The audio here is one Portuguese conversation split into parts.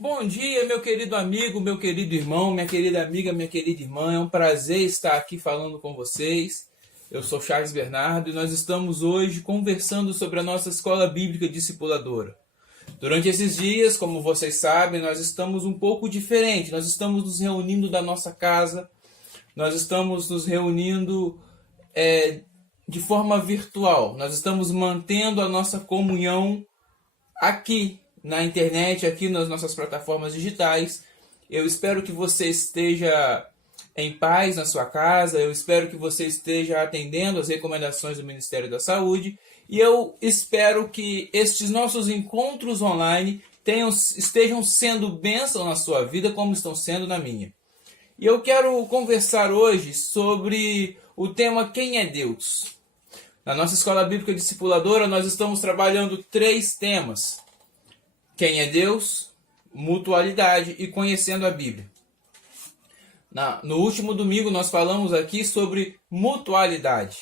Bom dia, meu querido amigo, meu querido irmão, minha querida amiga, minha querida irmã. É um prazer estar aqui falando com vocês. Eu sou Charles Bernardo e nós estamos hoje conversando sobre a nossa escola bíblica discipuladora. Durante esses dias, como vocês sabem, nós estamos um pouco diferente. Nós estamos nos reunindo da nossa casa, nós estamos nos reunindo de forma virtual. Nós estamos mantendo a nossa comunhão aqui na internet, aqui nas nossas plataformas digitais. Eu espero que você esteja em paz na sua casa, eu espero que você esteja atendendo às recomendações do Ministério da Saúde, e eu espero que estes nossos encontros online estejam sendo bênção na sua vida, como estão sendo na minha. E eu quero conversar hoje sobre o tema Quem é Deus? Na nossa Escola Bíblica Discipuladora, nós estamos trabalhando 3 temas. Quem é Deus, mutualidade e conhecendo a Bíblia. No último domingo nós falamos aqui sobre mutualidade.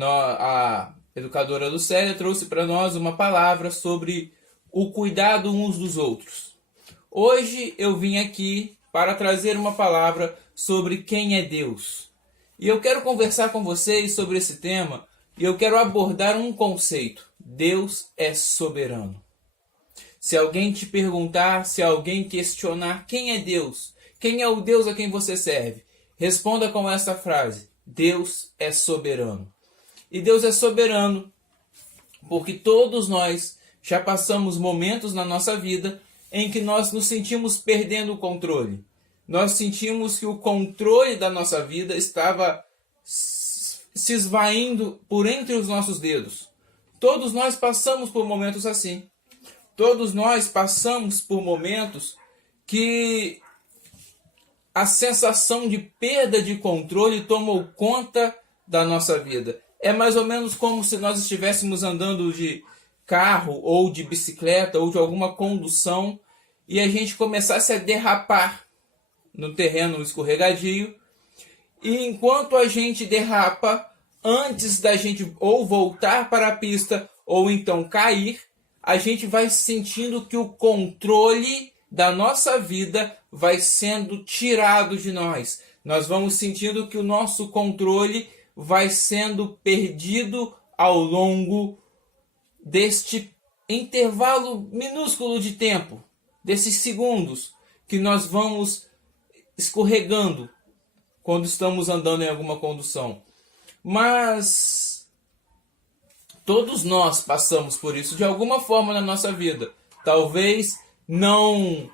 A educadora Lucélia trouxe para nós uma palavra sobre o cuidado uns dos outros. Hoje eu vim aqui para trazer uma palavra sobre quem é Deus. E eu quero conversar com vocês sobre esse tema e eu quero abordar um conceito. Deus é soberano. Se alguém te perguntar, se alguém questionar quem é Deus, quem é o Deus a quem você serve, responda com essa frase: Deus é soberano. E Deus é soberano porque todos nós já passamos momentos na nossa vida em que nós nos sentimos perdendo o controle. Nós sentimos que o controle da nossa vida estava se esvaindo por entre os nossos dedos. Todos nós passamos por momentos assim. Todos nós passamos por momentos que a sensação de perda de controle tomou conta da nossa vida. É mais ou menos como se nós estivéssemos andando de carro ou de bicicleta ou de alguma condução e a gente começasse a derrapar no terreno escorregadio. E enquanto a gente derrapa, antes da gente ou voltar para a pista ou então cair, a gente vai sentindo que o controle da nossa vida vai sendo tirado de nós. Nós vamos sentindo que o nosso controle vai sendo perdido ao longo deste intervalo minúsculo de tempo, desses segundos que nós vamos escorregando quando estamos andando em alguma condução. Mas todos nós passamos por isso de alguma forma na nossa vida. Talvez não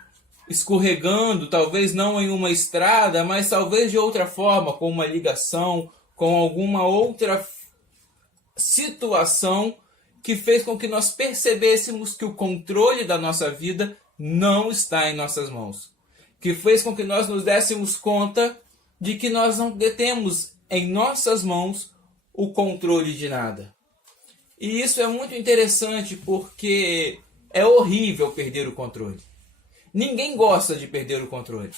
escorregando, talvez não em uma estrada, mas talvez de outra forma, com uma ligação, com alguma outra situação que fez com que nós percebêssemos que o controle da nossa vida não está em nossas mãos. Que fez com que nós nos dessemos conta de que nós não detemos em nossas mãos o controle de nada. E isso é muito interessante porque é horrível perder o controle. Ninguém gosta de perder o controle.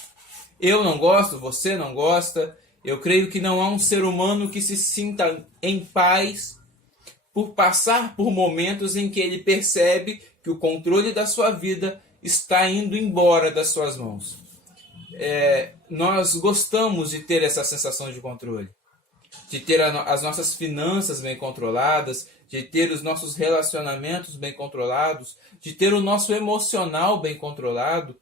Eu não gosto, você não gosta. Eu creio que não há um ser humano que se sinta em paz por passar por momentos em que ele percebe que o controle da sua vida está indo embora das suas mãos. Nós gostamos de ter essa sensação de controle. De ter as nossas finanças bem controladas, de ter os nossos relacionamentos bem controlados, de ter o nosso emocional bem controlado.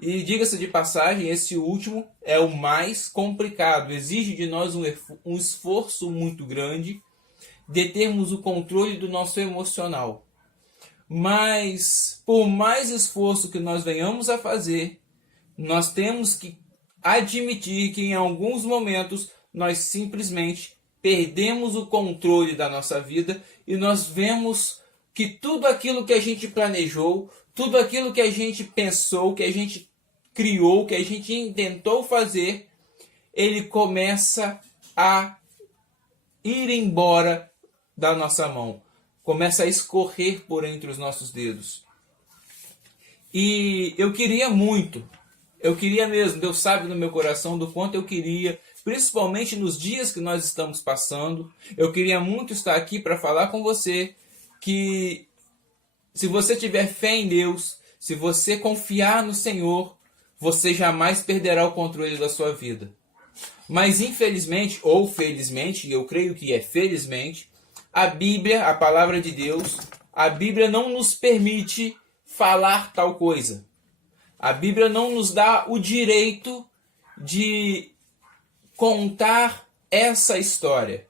E diga-se de passagem, esse último é o mais complicado. Exige de nós um esforço muito grande de termos o controle do nosso emocional. Mas, por mais esforço que nós venhamos a fazer, nós temos que admitir que em alguns momentos nós simplesmente perdemos o controle da nossa vida e nós vemos que tudo aquilo que a gente planejou, tudo aquilo que a gente pensou, que a gente criou, que a gente tentou fazer, ele começa a ir embora da nossa mão, começa a escorrer por entre os nossos dedos. E eu queria mesmo, Deus sabe no meu coração do quanto eu queria, principalmente nos dias que nós estamos passando, eu queria muito estar aqui para falar com você que se você tiver fé em Deus, se você confiar no Senhor, você jamais perderá o controle da sua vida. Mas infelizmente, ou felizmente, e eu creio que é felizmente, a Bíblia, a palavra de Deus, a Bíblia não nos permite falar tal coisa. A Bíblia não nos dá o direito de contar essa história.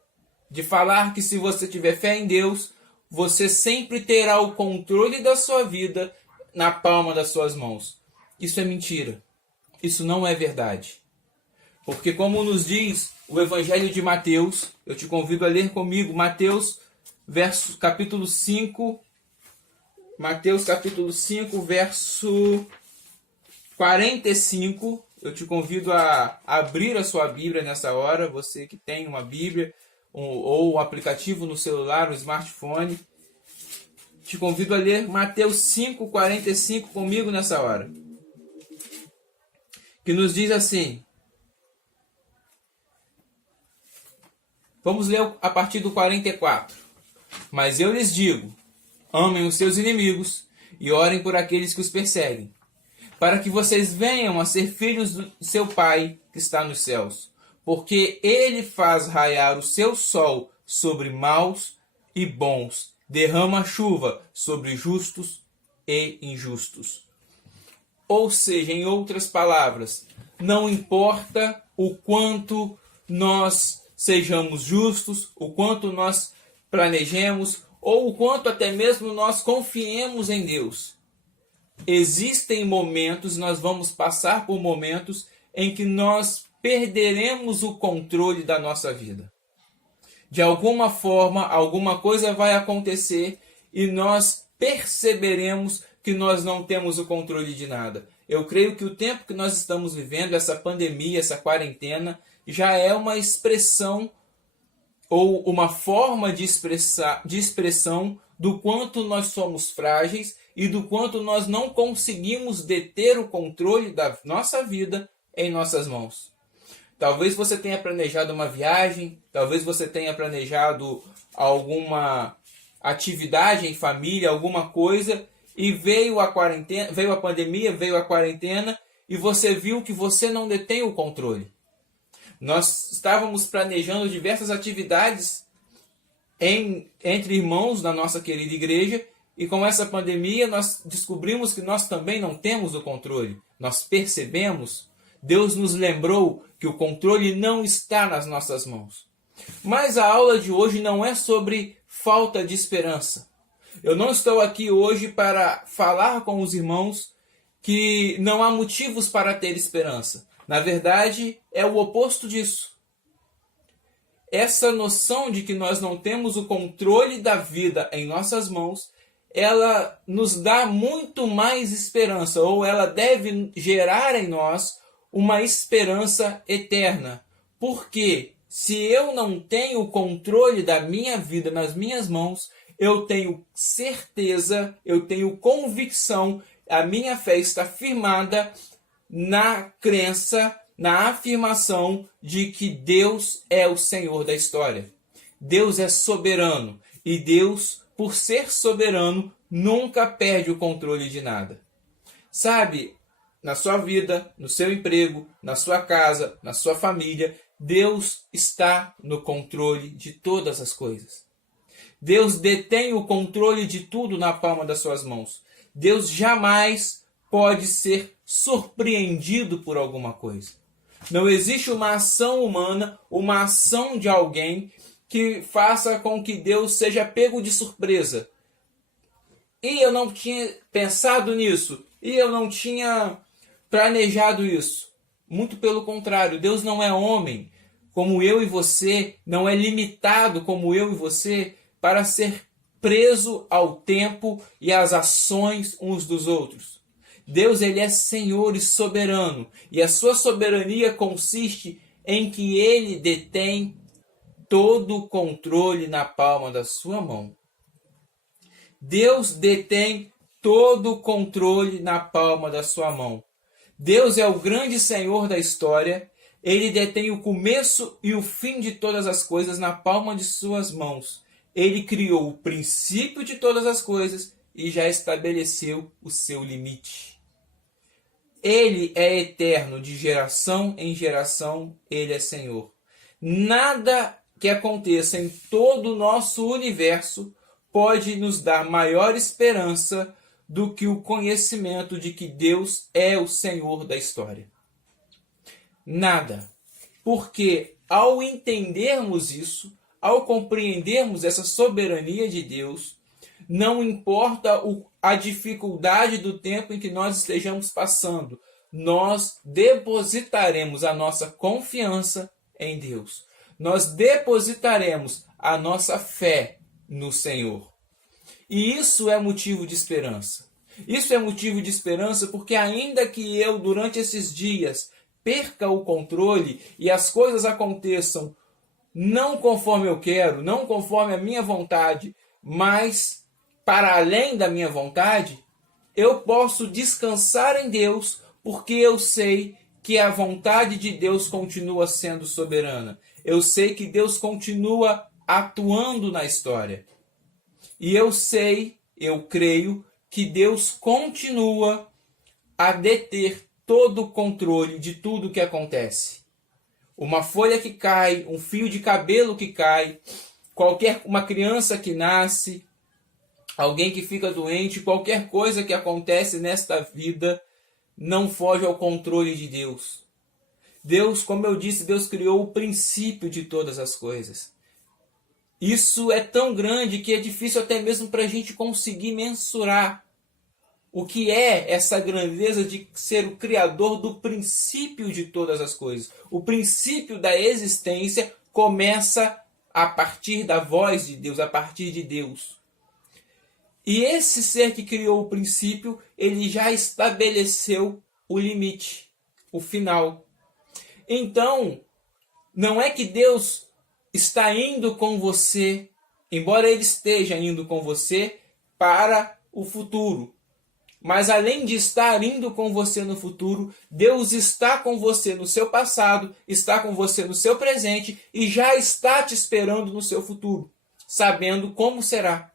De falar que se você tiver fé em Deus, você sempre terá o controle da sua vida na palma das suas mãos. Isso é mentira. Isso não é verdade. Porque como nos diz o Evangelho de Mateus, eu te convido a ler comigo Mateus capítulo 5, verso 45. Eu te convido a abrir a sua Bíblia nessa hora, você que tem uma Bíblia ou um aplicativo no celular, no smartphone. Te convido a ler Mateus 5, 45 comigo nessa hora. Que nos diz assim. Vamos ler a partir do 44. Mas eu lhes digo, amem os seus inimigos e orem por aqueles que os perseguem, para que vocês venham a ser filhos do seu Pai que está nos céus. Porque ele faz raiar o seu sol sobre maus e bons, derrama chuva sobre justos e injustos. Ou seja, em outras palavras, não importa o quanto nós sejamos justos, o quanto nós planejemos, ou o quanto até mesmo nós confiemos em Deus. Existem momentos, nós vamos passar por momentos em que nós perderemos o controle da nossa vida. De alguma forma, alguma coisa vai acontecer e nós perceberemos que nós não temos o controle de nada. Eu creio que o tempo que nós estamos vivendo, essa pandemia, essa quarentena, já é uma expressão ou uma forma de expressão do quanto nós somos frágeis e do quanto nós não conseguimos deter o controle da nossa vida em nossas mãos. Talvez você tenha planejado uma viagem, talvez você tenha planejado alguma atividade em família, alguma coisa, e veio a pandemia, veio a quarentena, e você viu que você não detém o controle. Nós estávamos planejando diversas atividades entre irmãos da nossa querida igreja, e com essa pandemia nós descobrimos que nós também não temos o controle. Nós percebemos, Deus nos lembrou que o controle não está nas nossas mãos. Mas a aula de hoje não é sobre falta de esperança. Eu não estou aqui hoje para falar com os irmãos que não há motivos para ter esperança. Na verdade, é o oposto disso. Essa noção de que nós não temos o controle da vida em nossas mãos, ela nos dá muito mais esperança, ou ela deve gerar em nós uma esperança eterna. Porque se eu não tenho o controle da minha vida nas minhas mãos, eu tenho certeza, eu tenho convicção, a minha fé está firmada na crença, na afirmação de que Deus é o Senhor da história. Deus é soberano e Deus, por ser soberano, nunca perde o controle de nada. Sabe, na sua vida, no seu emprego, na sua casa, na sua família, Deus está no controle de todas as coisas. Deus detém o controle de tudo na palma das suas mãos. Deus jamais pode ser surpreendido por alguma coisa. Não existe uma ação humana, uma ação de alguém que faça com que Deus seja pego de surpresa. E eu não tinha pensado nisso, e eu não tinha planejado isso. Muito pelo contrário, Deus não é homem como eu e você, não é limitado como eu e você para ser preso ao tempo e às ações uns dos outros. Deus, ele é Senhor e soberano, e a sua soberania consiste em que ele detém todo o controle na palma da sua mão. Deus detém todo o controle na palma da sua mão. Deus é o grande Senhor da história, ele detém o começo e o fim de todas as coisas na palma de suas mãos. Ele criou o princípio de todas as coisas e já estabeleceu o seu limite. Ele é eterno, de geração em geração, ele é Senhor. Nada que aconteça em todo o nosso universo pode nos dar maior esperança do que o conhecimento de que Deus é o Senhor da história. Nada. Porque ao entendermos isso, ao compreendermos essa soberania de Deus, não importa a dificuldade do tempo em que nós estejamos passando, nós depositaremos a nossa confiança em Deus. Nós depositaremos a nossa fé no Senhor. E isso é motivo de esperança. Isso é motivo de esperança porque ainda que eu, durante esses dias, perca o controle e as coisas aconteçam não conforme eu quero, não conforme a minha vontade, mas para além da minha vontade, eu posso descansar em Deus, porque eu sei que a vontade de Deus continua sendo soberana. Eu sei que Deus continua atuando na história. E eu sei, eu creio, que Deus continua a deter todo o controle de tudo que acontece. Uma folha que cai, um fio de cabelo que cai, uma criança que nasce, alguém que fica doente, qualquer coisa que acontece nesta vida não foge ao controle de Deus. Deus, como eu disse, Deus criou o princípio de todas as coisas. Isso é tão grande que é difícil até mesmo para a gente conseguir mensurar o que é essa grandeza de ser o criador do princípio de todas as coisas. O princípio da existência começa a partir da voz de Deus, a partir de Deus. E esse ser que criou o princípio, ele já estabeleceu o limite, o final. Então, não é que Deus está indo com você, embora ele esteja indo com você para o futuro. Mas além de estar indo com você no futuro, Deus está com você no seu passado, está com você no seu presente e já está te esperando no seu futuro, sabendo como será.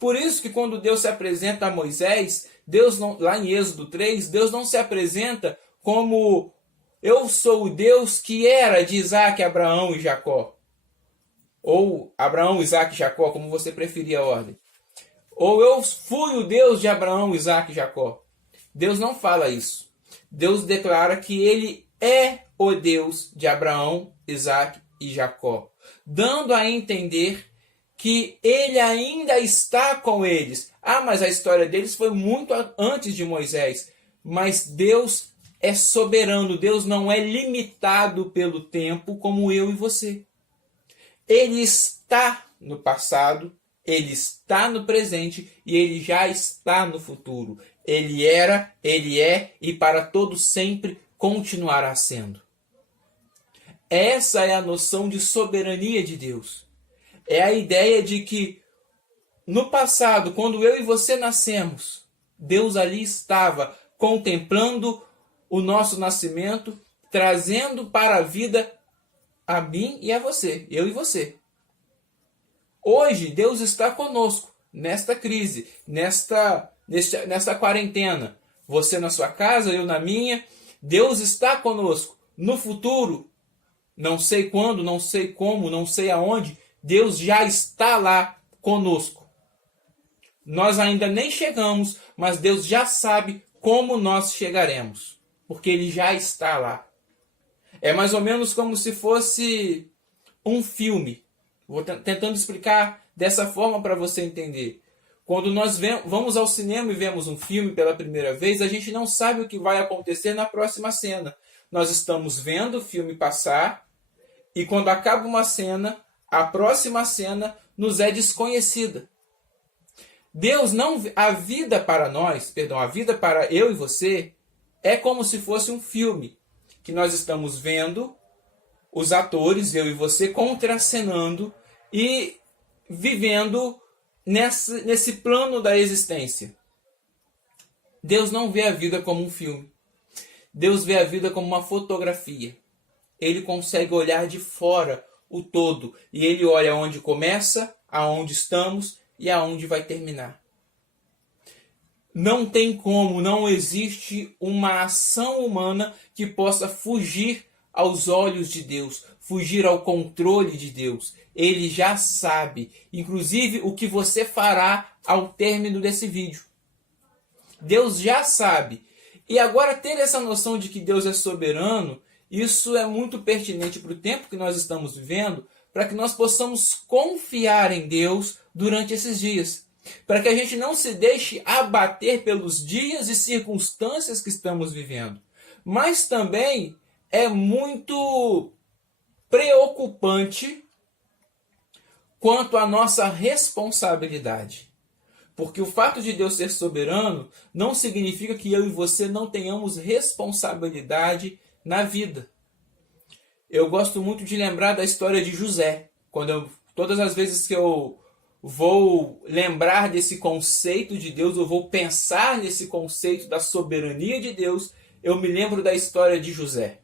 Por isso que quando Deus se apresenta a Moisés, Deus não, lá em Êxodo 3, Deus não se apresenta como eu sou o Deus que era de Isaac, Abraão e Jacó. Ou Abraão, Isaac e Jacó, como você preferir a ordem. Ou eu fui o Deus de Abraão, Isaac e Jacó. Deus não fala isso. Deus declara que ele é o Deus de Abraão, Isaac e Jacó, dando a entender que ele ainda está com eles. Mas a história deles foi muito antes de Moisés. Mas Deus é soberano, Deus não é limitado pelo tempo como eu e você. Ele está no passado, ele está no presente e ele já está no futuro. Ele era, ele é e para todo sempre continuará sendo. Essa é a noção de soberania de Deus. É a ideia de que no passado, quando eu e você nascemos, Deus ali estava contemplando o nosso nascimento, trazendo para a vida a mim e a você, eu e você. Hoje, Deus está conosco nesta crise, nesta quarentena. Você na sua casa, eu na minha. Deus está conosco. No futuro, não sei quando, não sei como, não sei aonde, Deus já está lá conosco. Nós ainda nem chegamos, mas Deus já sabe como nós chegaremos, porque Ele já está lá. É mais ou menos como se fosse um filme. Vou tentando explicar dessa forma para você entender. Quando nós vamos ao cinema e vemos um filme pela primeira vez, a gente não sabe o que vai acontecer na próxima cena. Nós estamos vendo o filme passar e quando acaba uma cena, a próxima cena nos é desconhecida. Deus não, a vida para nós, a vida para eu e você é como se fosse um filme que nós estamos vendo os atores, eu e você, contracenando e vivendo nesse plano da existência. Deus não vê a vida como um filme. Deus vê a vida como uma fotografia. Ele consegue olhar de fora o todo e ele olha onde começa, aonde estamos e aonde vai terminar. não tem como, não existe uma ação humana que possa fugir aos olhos de Deus, fugir ao controle de Deus. Ele já sabe, inclusive, o que você fará ao término desse vídeo. Deus já sabe. E agora, ter essa noção de que Deus é soberano, isso é muito pertinente para o tempo que nós estamos vivendo, para que nós possamos confiar em Deus durante esses dias. Para que a gente não se deixe abater pelos dias e circunstâncias que estamos vivendo. Mas também é muito preocupante quanto à nossa responsabilidade. Porque o fato de Deus ser soberano não significa que eu e você não tenhamos responsabilidade na vida. Eu gosto muito de lembrar da história de José. Todas as vezes que eu vou lembrar desse conceito de Deus, eu vou pensar nesse conceito da soberania de Deus, eu me lembro da história de José.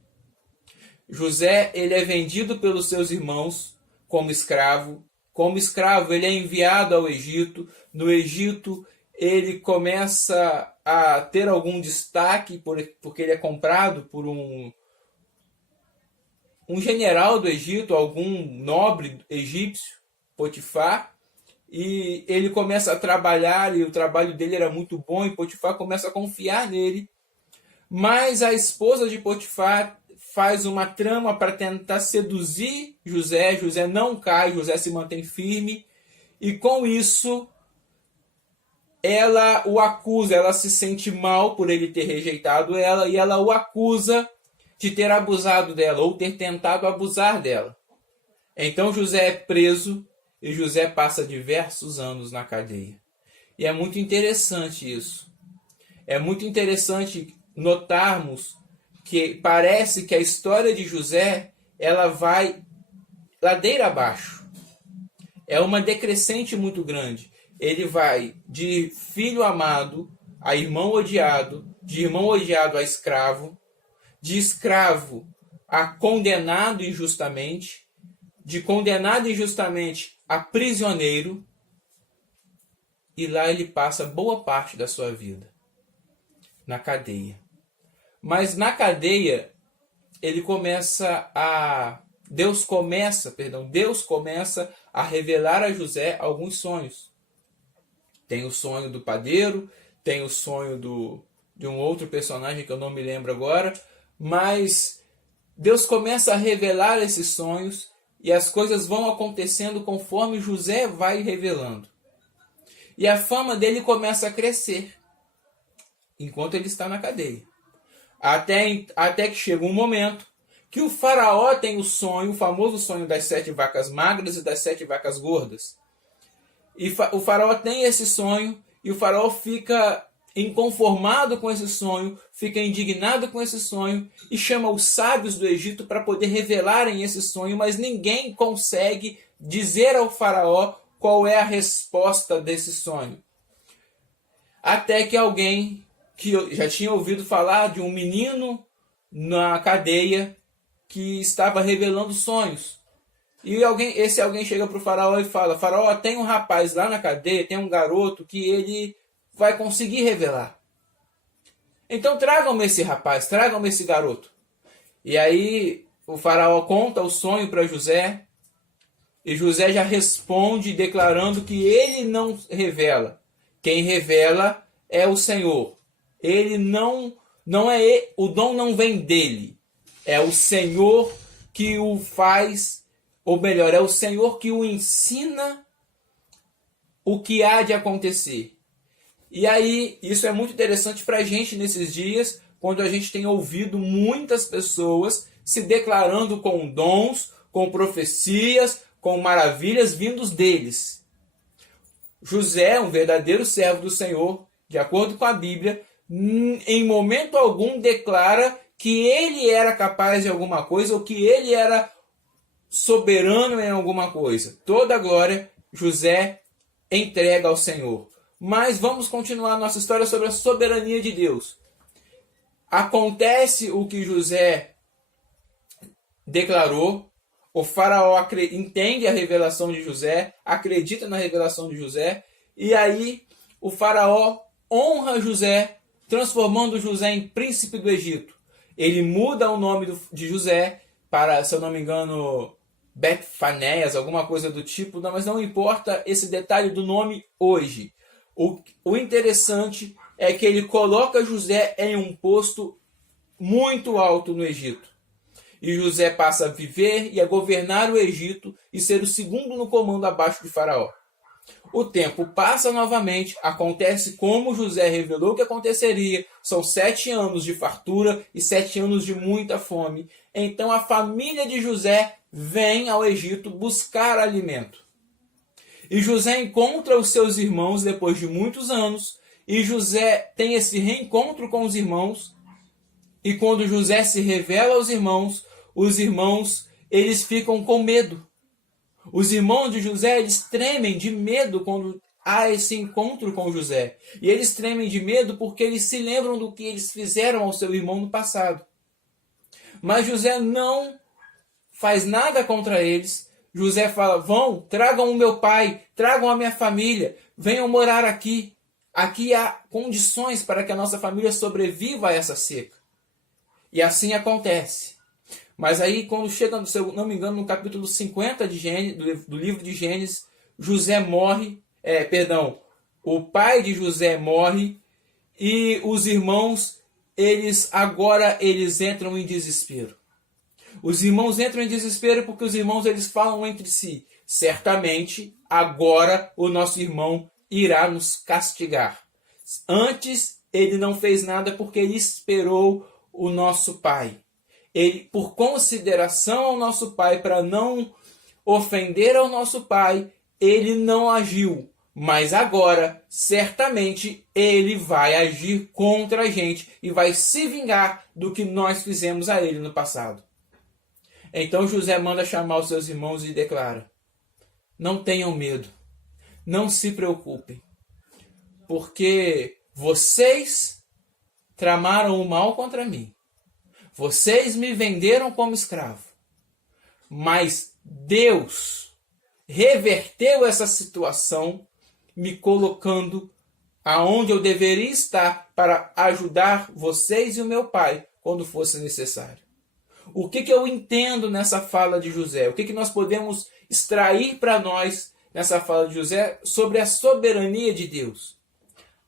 José, ele é vendido pelos seus irmãos como escravo. Como escravo, ele é enviado ao Egito. No Egito, ele começa a ter algum destaque porque ele é comprado por um general do Egito, algum nobre egípcio, Potifar. E ele começa a trabalhar, e o trabalho dele era muito bom, e Potifar começa a confiar nele. Mas a esposa de Potifar faz uma trama para tentar seduzir José. José não cai, José se mantém firme. E com isso, ela o acusa, ela se sente mal por ele ter rejeitado ela, e ela o acusa de ter abusado dela, ou ter tentado abusar dela. Então José é preso, e José passa diversos anos na cadeia. E é muito interessante isso. É muito interessante notarmos que parece que a história de José, ela vai ladeira abaixo. É uma decrescente muito grande. Ele vai de filho amado a irmão odiado, de irmão odiado a escravo, de escravo a condenado injustamente, de condenado injustamente a prisioneiro, e lá ele passa boa parte da sua vida na cadeia. Mas na cadeia Deus começa a revelar a José alguns sonhos. Tem o sonho do padeiro, tem o sonho de um outro personagem que eu não me lembro agora, mas Deus começa a revelar esses sonhos e as coisas vão acontecendo conforme José vai revelando. E a fama dele começa a crescer enquanto ele está na cadeia. Até que chega um momento que o faraó tem o sonho, o famoso sonho das 7 vacas magras e das 7 vacas gordas. E o faraó tem esse sonho, e o faraó fica inconformado com esse sonho, fica indignado com esse sonho, e chama os sábios do Egito para poder revelarem esse sonho, mas ninguém consegue dizer ao faraó qual é a resposta desse sonho. Até que alguém que já tinha ouvido falar de um menino na cadeia que estava revelando sonhos. E esse alguém chega para o faraó e fala: faraó, tem um rapaz lá na cadeia, tem um garoto que ele vai conseguir revelar. Então tragam-me esse rapaz, tragam-me esse garoto. E aí o faraó conta o sonho para José, e José já responde declarando que ele não revela. Quem revela é o Senhor. Ele não é, o dom não vem dele. É o Senhor que o faz, ou melhor, é o Senhor que o ensina o que há de acontecer. E aí, isso é muito interessante para a gente nesses dias, quando a gente tem ouvido muitas pessoas se declarando com dons, com profecias, com maravilhas vindos deles. José, um verdadeiro servo do Senhor, de acordo com a Bíblia, em momento algum declara que ele era capaz de alguma coisa ou que ele era soberano em alguma coisa. Toda a glória José entrega ao Senhor. Mas vamos continuar nossa história sobre a soberania de Deus. Acontece o que José declarou. O faraó entende a revelação de José, acredita na revelação de José, e aí o faraó honra José, transformando José em príncipe do Egito. Ele muda o nome de José para, se eu não me engano, Betfanéias, alguma coisa do tipo, não, mas não importa esse detalhe do nome hoje. O interessante é que ele coloca José em um posto muito alto no Egito. E José passa a viver e a governar o Egito e ser o segundo no comando abaixo de Faraó. O tempo passa novamente, acontece como José revelou que aconteceria. São 7 anos de fartura e 7 anos de muita fome. Então a família de José vem ao Egito buscar alimento. E José encontra os seus irmãos depois de muitos anos. E José tem esse reencontro com os irmãos. E quando José se revela aos irmãos, os irmãos eles ficam com medo. Os irmãos de José, eles tremem de medo quando há esse encontro com José. E eles tremem de medo porque eles se lembram do que eles fizeram ao seu irmão no passado. Mas José não faz nada contra eles. José fala, vão, tragam o meu pai, tragam a minha família, venham morar aqui. Aqui há condições para que a nossa família sobreviva a essa seca. E assim acontece. Mas aí, quando chega, se eu não me engano, no capítulo 50 de Gênesis, do livro de Gênesis, José morre, o pai de José morre e os irmãos, eles entram em desespero. Os irmãos entram em desespero porque os irmãos eles falam entre si, certamente agora o nosso irmão irá nos castigar. Antes ele não fez nada porque ele esperou o nosso pai. Ele, por consideração ao nosso pai, para não ofender ao nosso pai, ele não agiu. Mas agora, certamente, ele vai agir contra a gente e vai se vingar do que nós fizemos a ele no passado. Então José manda chamar os seus irmãos e declara: não tenham medo, não se preocupem, porque vocês tramaram o mal contra mim. Vocês me venderam como escravo, mas Deus reverteu essa situação, me colocando aonde eu deveria estar para ajudar vocês e o meu pai quando fosse necessário. O que eu entendo nessa fala de José? O que nós podemos extrair para nós nessa fala de José sobre a soberania de Deus?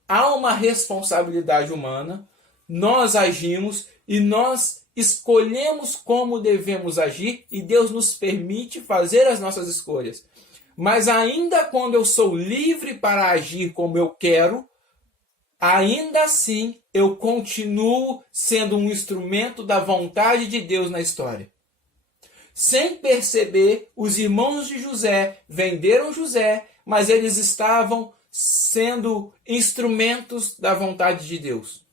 Há uma responsabilidade humana, nós agimos e nós escolhemos como devemos agir e Deus nos permite fazer as nossas escolhas. Mas ainda quando eu sou livre para agir como eu quero, ainda assim eu continuo sendo um instrumento da vontade de Deus na história. Sem perceber, os irmãos de José venderam José, mas eles estavam sendo instrumentos da vontade de Deus.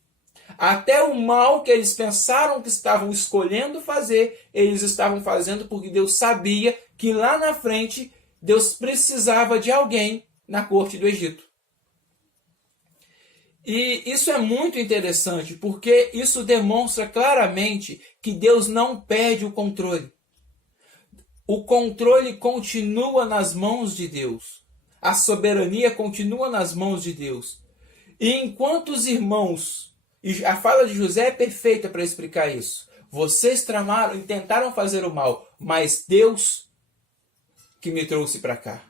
Até o mal que eles pensaram que estavam escolhendo fazer, eles estavam fazendo porque Deus sabia que lá na frente Deus precisava de alguém na corte do Egito. E isso é muito interessante porque isso demonstra claramente que Deus não perde o controle. O controle continua nas mãos de Deus. A soberania continua nas mãos de Deus. E enquanto os irmãos... E a fala de José é perfeita para explicar isso. Vocês tramaram e tentaram fazer o mal, mas Deus que me trouxe para cá.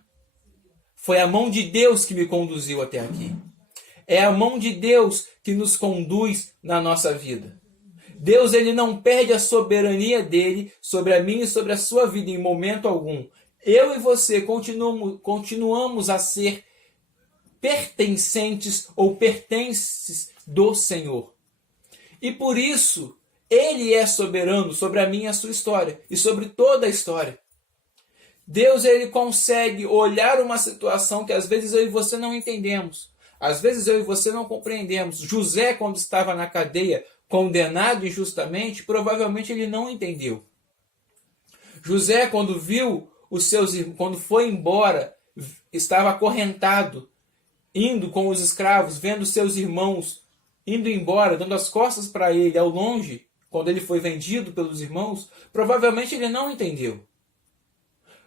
Foi a mão de Deus que me conduziu até aqui. É a mão de Deus que nos conduz na nossa vida. Deus ele não perde a soberania dele sobre a minha e sobre a sua vida em momento algum. Eu e você continuamos a ser pertencentes ou pertences do Senhor. E por isso, Ele é soberano sobre a minha e a sua história e sobre toda a história. Deus ele consegue olhar uma situação que às vezes eu e você não entendemos. Às vezes eu e você não compreendemos. José, quando estava na cadeia, condenado injustamente, provavelmente ele não entendeu. José, quando viu quando foi embora, estava acorrentado, indo com os escravos, vendo seus irmãos indo embora, dando as costas para ele ao longe, quando ele foi vendido pelos irmãos, provavelmente ele não entendeu.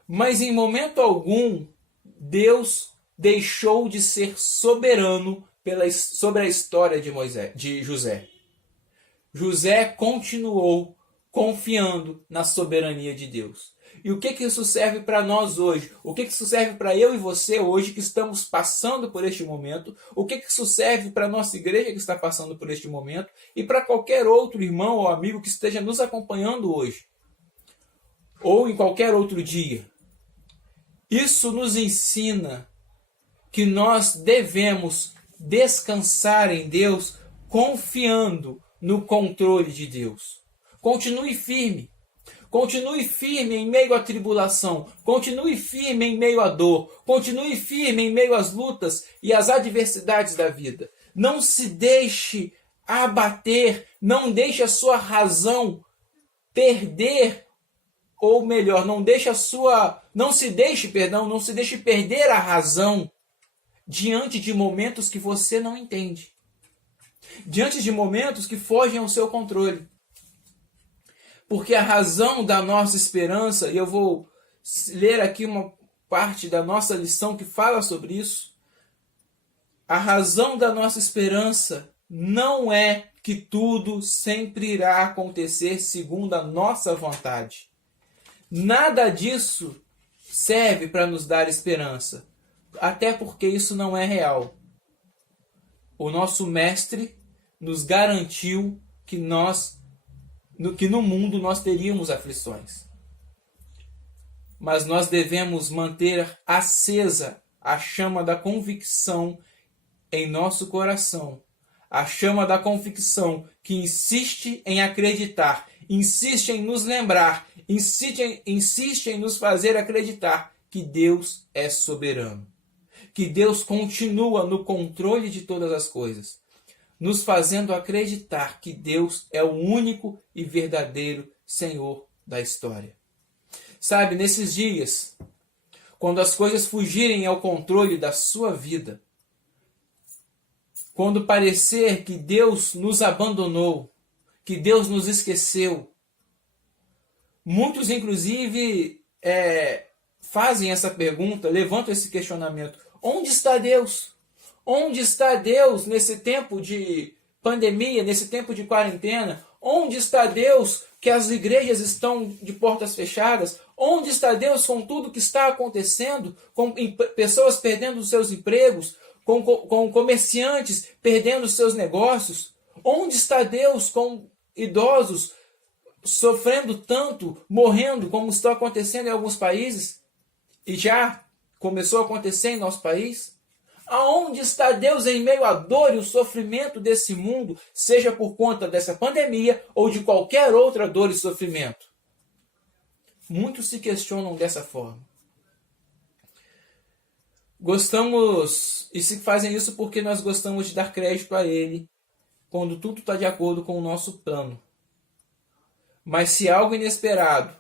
Mas em momento algum, Deus deixou de ser soberano sobre a história de José. José continuou confiando na soberania de Deus. E o que isso serve para nós hoje? O que isso serve para eu e você hoje que estamos passando por este momento? O que isso serve para a nossa igreja que está passando por este momento? E para qualquer outro irmão ou amigo que esteja nos acompanhando hoje? Ou em qualquer outro dia? Isso nos ensina que nós devemos descansar em Deus confiando no controle de Deus. Continue firme. Continue firme em meio à tribulação. Continue firme em meio à dor. Continue firme em meio às lutas e às adversidades da vida. Não se deixe abater. Não deixe a sua razão perder. Ou melhor, não se deixe perder a razão diante de momentos que você não entende. Diante de momentos que fogem ao seu controle. Porque a razão da nossa esperança, e eu vou ler aqui uma parte da nossa lição que fala sobre isso. A razão da nossa esperança não é que tudo sempre irá acontecer segundo a nossa vontade. Nada disso serve para nos dar esperança. Até porque isso não é real. O nosso mestre nos garantiu que no mundo nós teríamos aflições. Mas nós devemos manter acesa a chama da convicção em nosso coração. A chama da convicção que insiste em acreditar, insiste em nos lembrar, insiste em nos fazer acreditar que Deus é soberano. Que Deus continua no controle de todas as coisas, nos fazendo acreditar que Deus é o único e verdadeiro Senhor da história. Sabe, nesses dias, quando as coisas fugirem ao controle da sua vida, quando parecer que Deus nos abandonou, que Deus nos esqueceu, muitos inclusive fazem essa pergunta, levantam esse questionamento: onde está Deus? Onde está Deus nesse tempo de pandemia, nesse tempo de quarentena? Onde está Deus que as igrejas estão de portas fechadas? Onde está Deus com tudo que está acontecendo? Com pessoas perdendo os seus empregos, com comerciantes perdendo os seus negócios? Onde está Deus com idosos sofrendo tanto, morrendo, como está acontecendo em alguns países? E já começou a acontecer em nosso país? Aonde está Deus em meio à dor e o sofrimento desse mundo, seja por conta dessa pandemia ou de qualquer outra dor e sofrimento? Muitos se questionam dessa forma. Gostamos, e se fazem isso porque nós gostamos de dar crédito a Ele, quando tudo está de acordo com o nosso plano. Mas se algo inesperado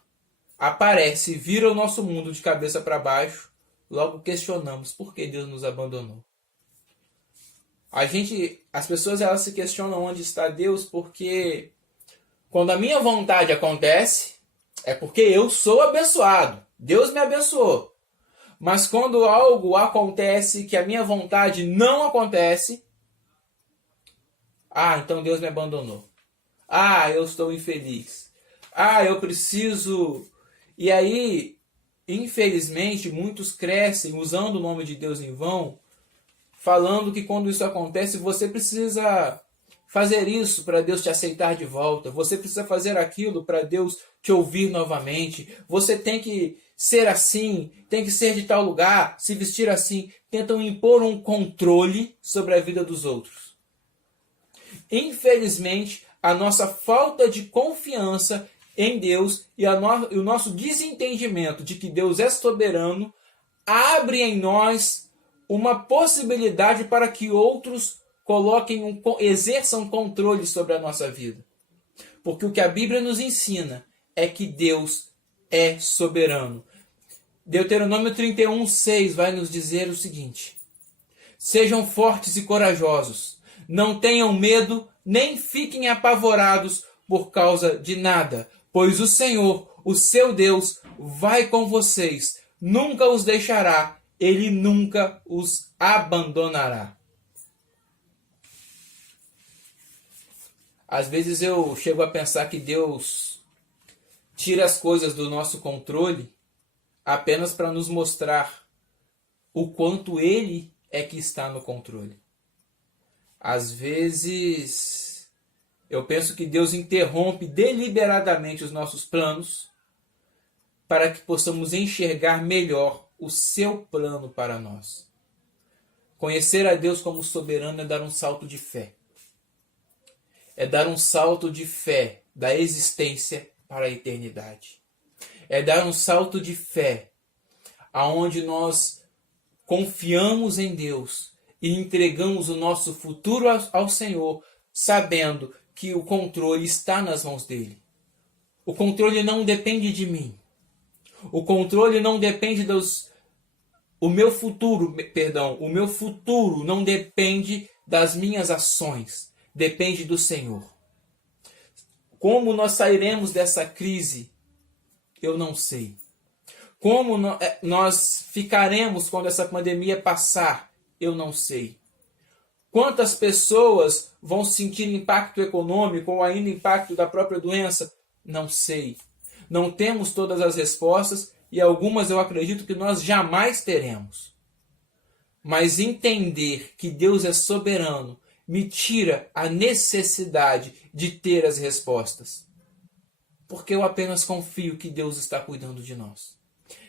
aparece e vira o nosso mundo de cabeça para baixo, logo questionamos por que Deus nos abandonou. As pessoas elas se questionam onde está Deus porque quando a minha vontade acontece, é porque eu sou abençoado. Deus me abençoou. Mas quando algo acontece que a minha vontade não acontece, então Deus me abandonou. Eu estou infeliz. Eu preciso... E aí, infelizmente, muitos crescem usando o nome de Deus em vão, falando que quando isso acontece, você precisa fazer isso para Deus te aceitar de volta. Você precisa fazer aquilo para Deus te ouvir novamente. Você tem que ser assim, tem que ser de tal lugar, se vestir assim. Tentam impor um controle sobre a vida dos outros. Infelizmente, a nossa falta de confiança em Deus e o nosso desentendimento de que Deus é soberano abre em nós uma possibilidade para que outros exerçam controle sobre a nossa vida. Porque o que a Bíblia nos ensina é que Deus é soberano. Deuteronômio 31:6 vai nos dizer o seguinte: sejam fortes e corajosos, não tenham medo, nem fiquem apavorados por causa de nada, pois o Senhor, o seu Deus, vai com vocês, nunca os deixará, Ele nunca os abandonará. Às vezes eu chego a pensar que Deus tira as coisas do nosso controle apenas para nos mostrar o quanto Ele é que está no controle. Às vezes eu penso que Deus interrompe deliberadamente os nossos planos para que possamos enxergar melhor o seu plano para nós. Conhecer a Deus como soberano é dar um salto de fé. É dar um salto de fé da existência para a eternidade. É dar um salto de fé aonde nós confiamos em Deus e entregamos o nosso futuro ao Senhor, sabendo que o controle está nas mãos dele. O controle não depende de mim. O controle não depende o meu futuro não depende das minhas ações, depende do Senhor. Como nós sairemos dessa crise, eu não sei. Como nós ficaremos quando essa pandemia passar, eu não sei. Quantas pessoas vão sentir impacto econômico ou ainda impacto da própria doença? Não sei. Não temos todas as respostas e algumas eu acredito que nós jamais teremos. Mas entender que Deus é soberano me tira a necessidade de ter as respostas. Porque eu apenas confio que Deus está cuidando de nós.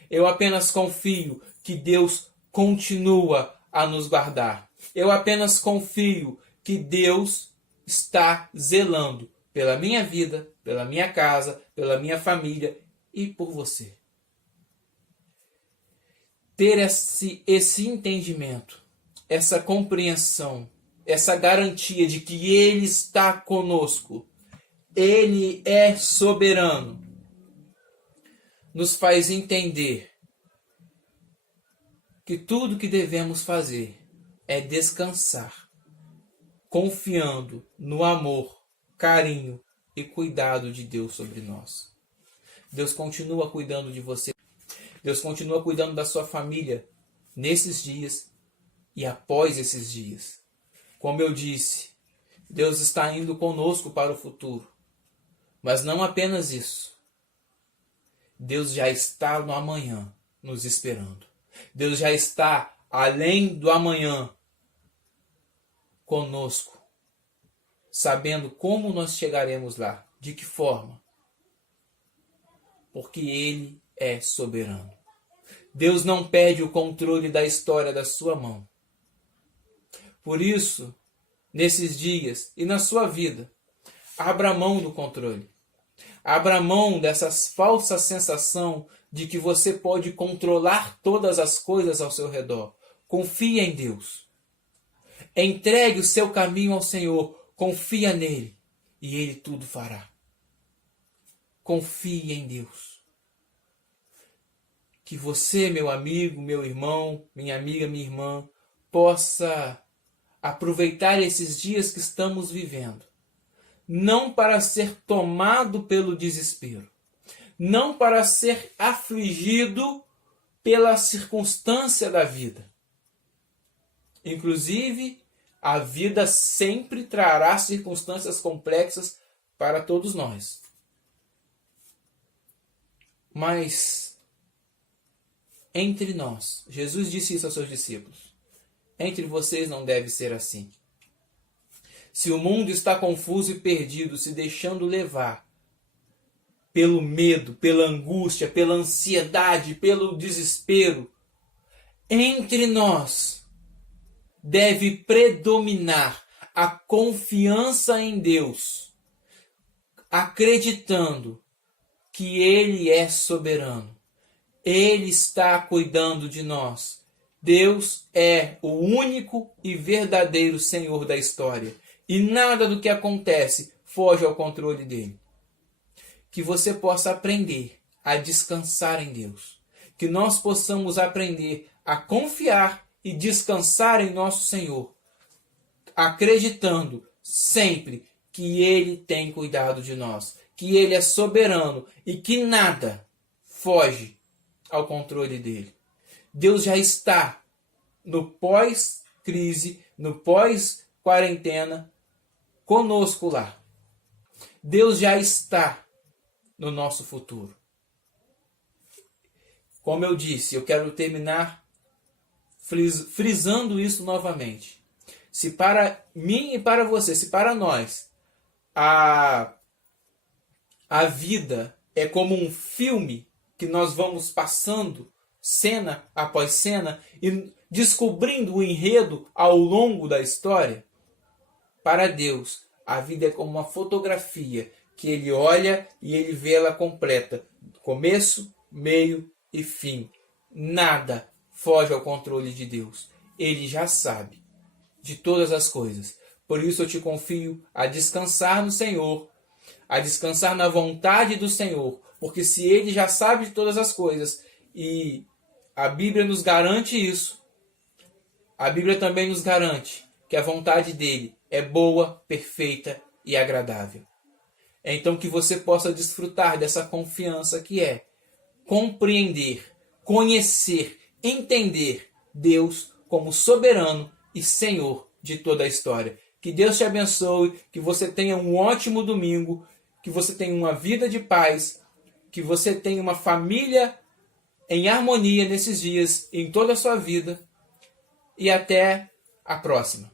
Eu apenas confio que Deus continua a nos guardar. Eu apenas confio que Deus está zelando pela minha vida, pela minha casa, pela minha família e por você. Ter esse entendimento, essa compreensão, essa garantia de que Ele está conosco, Ele é soberano, nos faz entender que tudo que devemos fazer é descansar, confiando no amor, carinho e cuidado de Deus sobre nós. Deus continua cuidando de você. Deus continua cuidando da sua família nesses dias e após esses dias. Como eu disse, Deus está indo conosco para o futuro. Mas não apenas isso. Deus já está no amanhã nos esperando. Deus já está além do amanhã conosco, sabendo como nós chegaremos lá, de que forma. Porque Ele é soberano. Deus não perde o controle da história da sua mão. Por isso, nesses dias e na sua vida, abra mão do controle. Abra mão dessa falsa sensação de que você pode controlar todas as coisas ao seu redor. Confie em Deus. Entregue o seu caminho ao Senhor. Confia nele e Ele tudo fará. Confie em Deus. Que você, meu amigo, meu irmão, minha amiga, minha irmã, possa aproveitar esses dias que estamos vivendo. Não para ser tomado pelo desespero. Não para ser afligido pela circunstância da vida. Inclusive, a vida sempre trará circunstâncias complexas para todos nós. Mas, entre nós, Jesus disse isso aos seus discípulos, entre vocês não deve ser assim. Se o mundo está confuso e perdido, se deixando levar pelo medo, pela angústia, pela ansiedade, pelo desespero, entre nós deve predominar a confiança em Deus, acreditando que Ele é soberano. Ele está cuidando de nós. Deus é o único e verdadeiro Senhor da história. E nada do que acontece foge ao controle dele. Que você possa aprender a descansar em Deus. Que nós possamos aprender a confiar e descansar em nosso Senhor. Acreditando sempre que Ele tem cuidado de nós. Que Ele é soberano e que nada foge ao controle dele. Deus já está no pós-crise, no pós-quarentena, conosco lá. Deus já está no nosso futuro. Como eu disse, eu quero terminar frisando isso novamente. Se para mim e para você, se para nós, a vida é como um filme que nós vamos passando cena após cena e descobrindo o enredo ao longo da história, para Deus, a vida é como uma fotografia que ele olha e ele vê ela completa, começo, meio e fim. Nada foge ao controle de Deus. Ele já sabe de todas as coisas. Por isso eu te confio a descansar no Senhor, a descansar na vontade do Senhor, porque se ele já sabe de todas as coisas e a Bíblia nos garante isso, a Bíblia também nos garante que a vontade dele é boa, perfeita e agradável. Então que você possa desfrutar dessa confiança que é compreender, conhecer, entender Deus como soberano e Senhor de toda a história. Que Deus te abençoe, que você tenha um ótimo domingo, que você tenha uma vida de paz, que você tenha uma família em harmonia nesses dias, em toda a sua vida. E até a próxima.